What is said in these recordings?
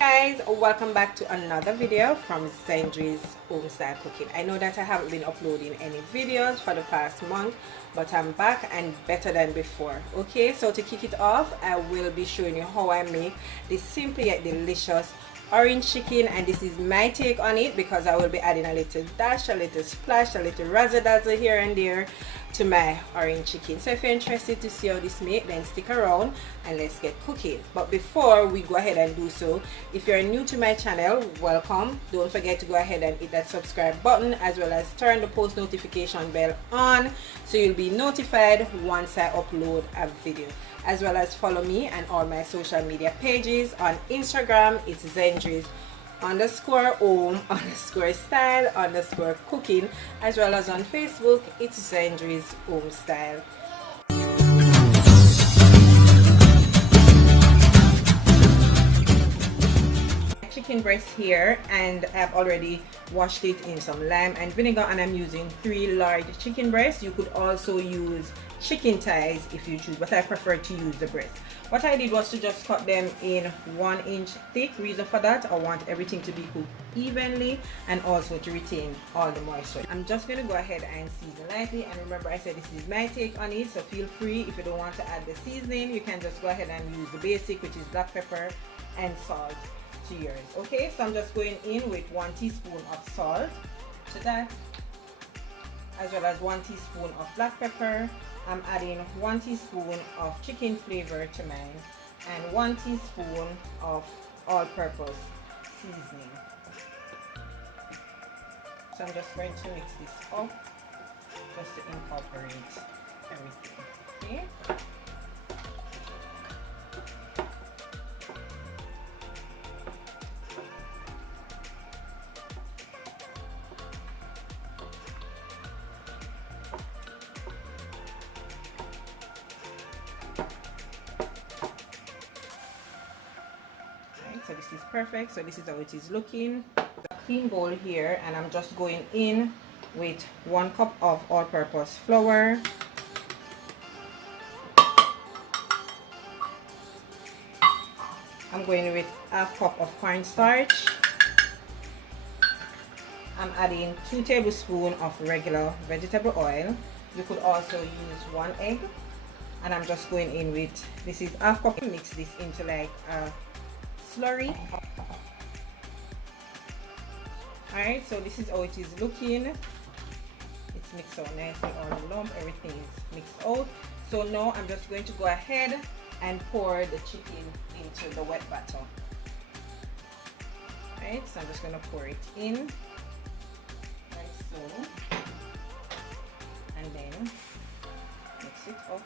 Guys, welcome back to another video from Zendri's Home Style Cooking. I know that I haven't been uploading any videos for the past month, but I'm back and better than before. Okay, so to kick it off, I will be showing you how I make this simple yet delicious orange chicken, and this is my take on it because I will be adding a little dash, a little splash, a little razzle dazzle here and there to my orange chicken. So if you're interested to see how this make, then stick around and let's get cooking. But before we go ahead and do so, if you're new to my channel, welcome. Don't forget to go ahead and hit that subscribe button, as well as turn the post notification bell on so you'll be notified once I upload a video. As well as follow me and all my social media pages. On Instagram, it's Zendri's_home_style_cooking, as well as on Facebook, it's Zendri's Home Style. Chicken breast here, and I've already washed it in some lime and vinegar, and I'm using 3 large chicken breasts. You could also use chicken thighs if you choose, but I prefer to use the breast. What I did was to just cut them in 1 inch thick. Reason for that, I want everything to be cooked evenly and also to retain all the moisture. I'm just going to go ahead and season lightly, and remember I said this is my take on it, so feel free, if you don't want to add the seasoning, you can just go ahead and use the basic, which is black pepper and salt to yours. Okay, so I'm just going in with 1 teaspoon of salt to that, as well as 1 teaspoon of black pepper. I'm adding 1 teaspoon of chicken flavor to mine and 1 teaspoon of all-purpose seasoning. So I'm just going to mix this up just to incorporate everything. Okay. So this is perfect. So this is how it is looking. A clean bowl here, and I'm just going in with 1 cup of all-purpose flour, I'm going with 1/2 cup of cornstarch. I'm adding 2 tablespoons of regular vegetable oil. You could also use 1 egg, and I'm just going in with, this is 1/2 cup. Mix this into like a slurry. Alright, so this is how it is looking. It's mixed out nicely, all the lump, everything is mixed out. So now I'm just going to go ahead and pour the chicken into the wet batter. Alright, so I'm just going to pour it in like so, and then mix it up.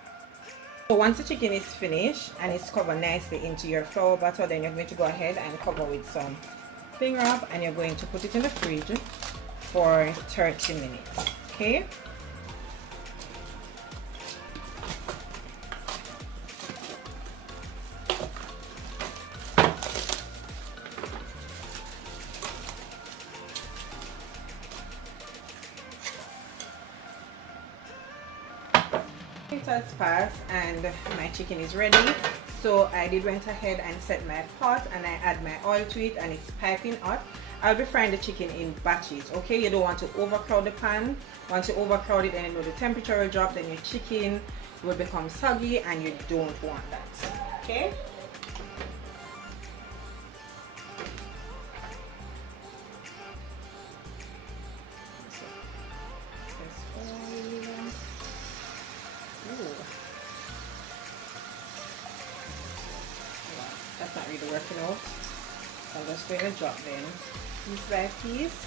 So once the chicken is finished and it's covered nicely into your flour batter, then you're going to go ahead and cover with some cling wrap, and you're going to put it in the fridge for 30 minutes. Okay? It has passed and my chicken is ready. So I went ahead and set my pot, and I add my oil to it, and it's piping hot. I'll be frying the chicken in batches. Okay, you don't want to overcrowd the pan. Once you overcrowd it, then you know the temperature will drop, then your chicken will become soggy, and you don't want that. Okay. That's not really working out, so I'm just going to drop them piece by piece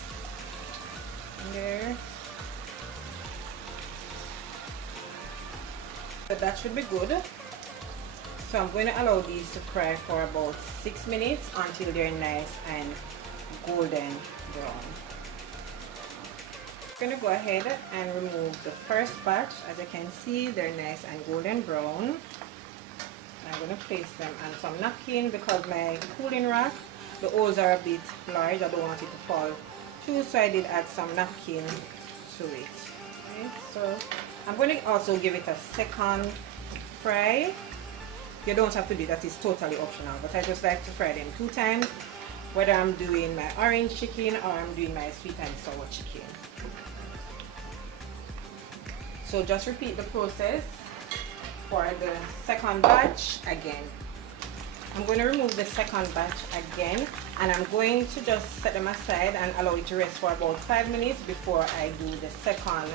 in there. But that should be good. So I'm going to allow these to fry for about 6 minutes until they're nice and golden brown. I'm going to go ahead and remove the first batch. As you can see, they're nice and golden brown. I'm going to place them on some napkin because my cooling rack, the holes are a bit large. I don't want it to fall through, so I did add some napkin to it. Okay, so I'm going to also give it a second fry. You don't have to do that, it's totally optional, but I just like to fry them 2 times whether I'm doing my orange chicken or I'm doing my sweet and sour chicken. So just repeat the process for the second batch again. I'm going to remove the second batch again, and I'm going to just set them aside and allow it to rest for about 5 minutes before I do the second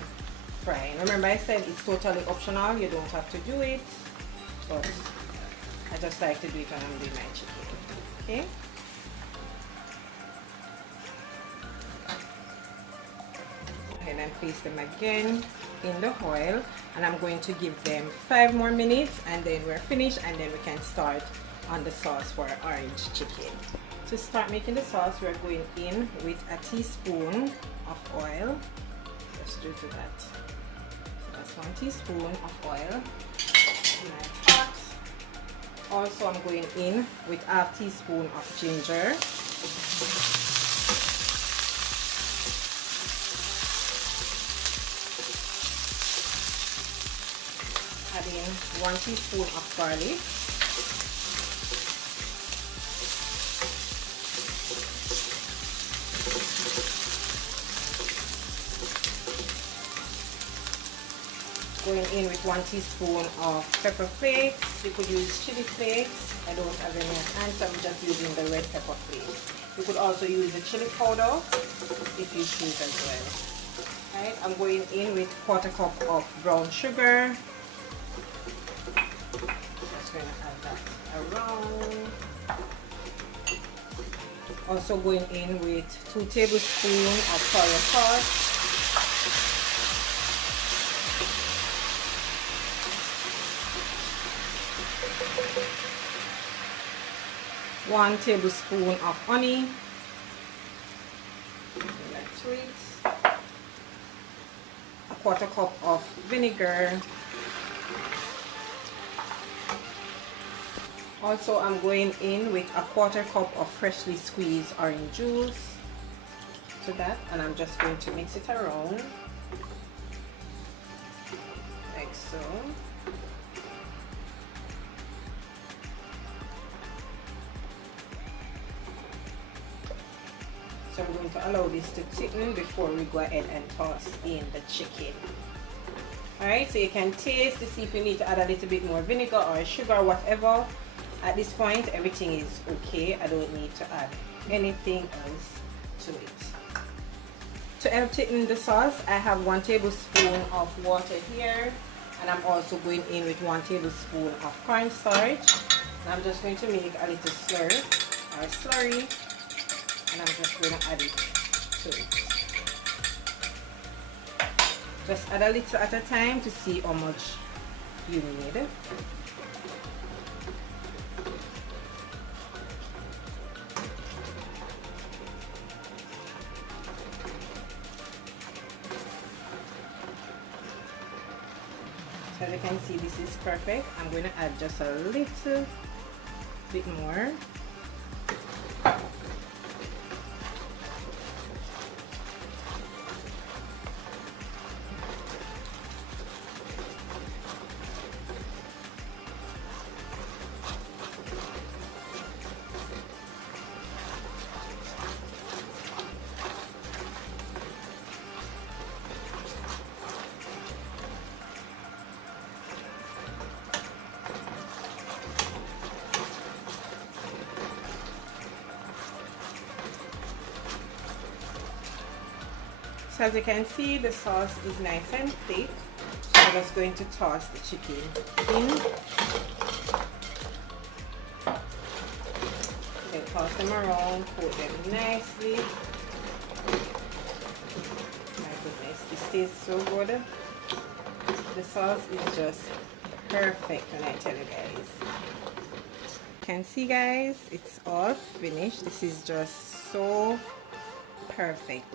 frying. Remember, I said it's totally optional, you don't have to do it, but I just like to do it when I'm doing my chicken. Okay? And then place them again in the oil, and I'm going to give them 5 more minutes, and then we're finished, and then we can start on the sauce for orange chicken. To start making the sauce, we're going in with a teaspoon of oil. Just do that. So that's 1 teaspoon of oil. Nice hot. Also, I'm going in with ½ teaspoon of ginger. Adding 1 teaspoon of garlic. Going in with 1 teaspoon of pepper flakes. You could use chili flakes. I don't have any at hand, so I'm just using the red pepper flakes. You could also use the chili powder if you choose as well. Alright, I'm going in with 1/4 cup of brown sugar. Just going to add that around. Also going in with 2 tablespoons of soy sauce. 1 tablespoon of honey, like 1/4 cup of vinegar. Also, I'm going in with 1/4 cup of freshly squeezed orange juice to that, and I'm just going to mix it around like so. So I'm going to allow this to thicken before we go ahead and toss in the chicken. Alright, so you can taste to see if you need to add a little bit more vinegar or sugar or whatever. At this point, everything is okay. I don't need to add anything else to it. To help thicken the sauce, I have 1 tablespoon of water here, and I'm also going in with 1 tablespoon of cornstarch. And I'm just going to make a little slurry, and I'm just going to add it to it. Just add a little at a time to see how much you need. So as you can see, this is perfect. I'm going to add just a little bit more. So as you can see, the sauce is nice and thick. So I'm just going to toss the chicken in. Then toss them around, coat them nicely. My goodness, this tastes so good. The sauce is just perfect when I tell you guys. You can see, guys, it's all finished. This is just so perfect.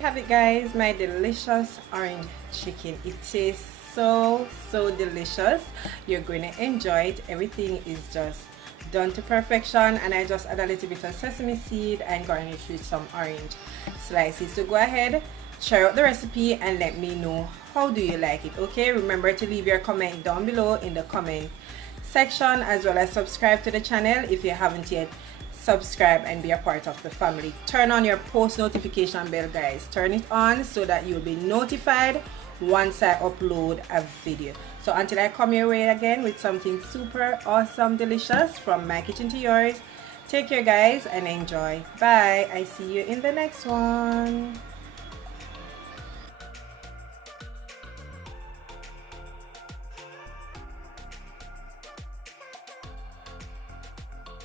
Have it, guys, my delicious orange chicken. It tastes so delicious. You're going to enjoy it. Everything is just done to perfection, and I just add a little bit of sesame seed and garnish with some orange slices. So go ahead, try out the recipe and let me know how do you like it? Okay, remember to leave your comment down below in the comment section, as well as subscribe to the channel if you haven't yet. Subscribe and be a part of the family. Turn on your post notification bell, guys. Turn it on so that you'll be notified once I upload a video. So until I come your way again with something super awesome, delicious from my kitchen to yours, take care, guys, and enjoy. Bye. I see you in the next one.